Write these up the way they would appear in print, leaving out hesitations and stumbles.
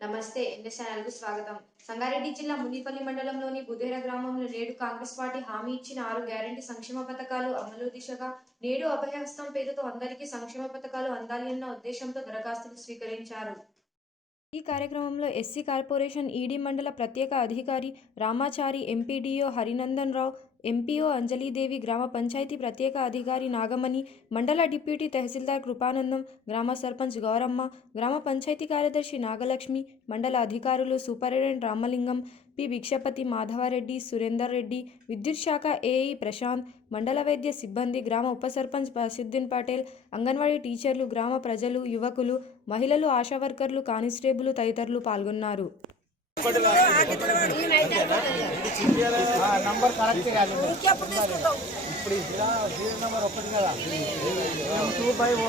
నమస్తే ఎన్ఎస్ ఛానల్‌కు స్వాగతం. సంగారెడ్డి జిల్లా మునిపల్లి మండలంలోని బుధేర గ్రామంలో నేడు కాంగ్రెస్ పార్టీ హామీ ఇచ్చిన 6 గ్యారంటీ సంక్షేమ పథకాలు అమలు దిశగా నేడు అభయహస్తం పేరుతో అందరికీ సంక్షేమ పథకాలు అందాలి అన్న ఉద్దేశంతో దరఖాస్తులు స్వీకరించారు. ఈ కార్యక్రమంలో ఎస్సీ కార్పొరేషన్ ఈడీ మండల ప్రత్యేక అధికారి రామాచారి, ఎంపీడీఓ హరినందన్ రావు, ఎంపీఓ అంజలీదేవి, గ్రామ పంచాయతీ ప్రత్యేక అధికారి నాగమణి, మండల డిప్యూటీ తహసీల్దార్ కృపానందం, గ్రామ సర్పంచ్ గౌరమ్మ, గ్రామ పంచాయతీ కార్యదర్శి నాగలక్ష్మి, మండల అధికారులు సూపరింటెండెంట్ రామలింగం, పి భిక్షపతి, మాధవరెడ్డి, సురేందర్ రెడ్డి, విద్యుత్ శాఖ ఏఈ ప్రశాంత్, మండల వైద్య సిబ్బంది, గ్రామ ఉప సర్పంచ్ బసిద్దీన్ పటేల్, అంగన్వాడీ టీచర్లు, గ్రామ ప్రజలు, యువకులు, మహిళలు, ఆశా వర్కర్లు, కానిస్టేబుల్ తదితరులు పాల్గొన్నారు. నంబర్ కరెక్ట్ కాదు ఇప్పుడు నంబర్ 1 కదా 25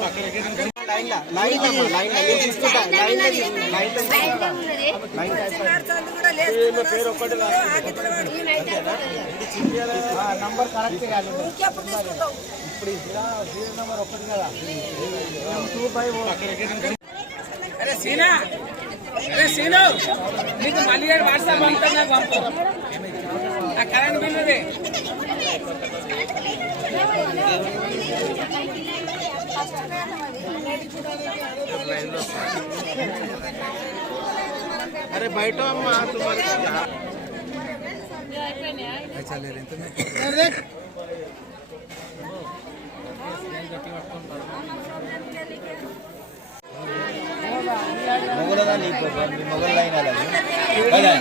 నంబర్ కరెక్ట్ కాదు ఇప్పుడు నంబర్ 1 కదా 25 అరే సీను నీకు మళ్ళీ వాట్సాప్ పంపుతున్నా పంపు ఆ కరెంట్ బిల్లుది अरे बैठो अम्मा तुम्हारे మొగలదా నీకు మొగల్ లైన్ అలాగే కదా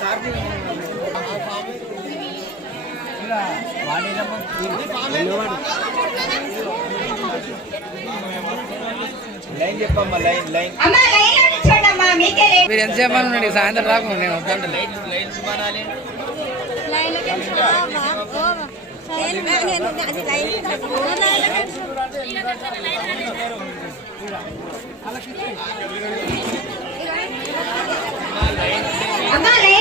సార్జీ ఇలా వాడినమ్మ లైన్ చెప్పమ్మా లైన్ అమ్మా లైన్ చూడమ్మా మీకే మీరు ఎంత చెప్పాలి ఉండండి సాయంత్రం రాకు నేను వద్దండి లైన్ మానాలి లైన్ అమ్మా లైన్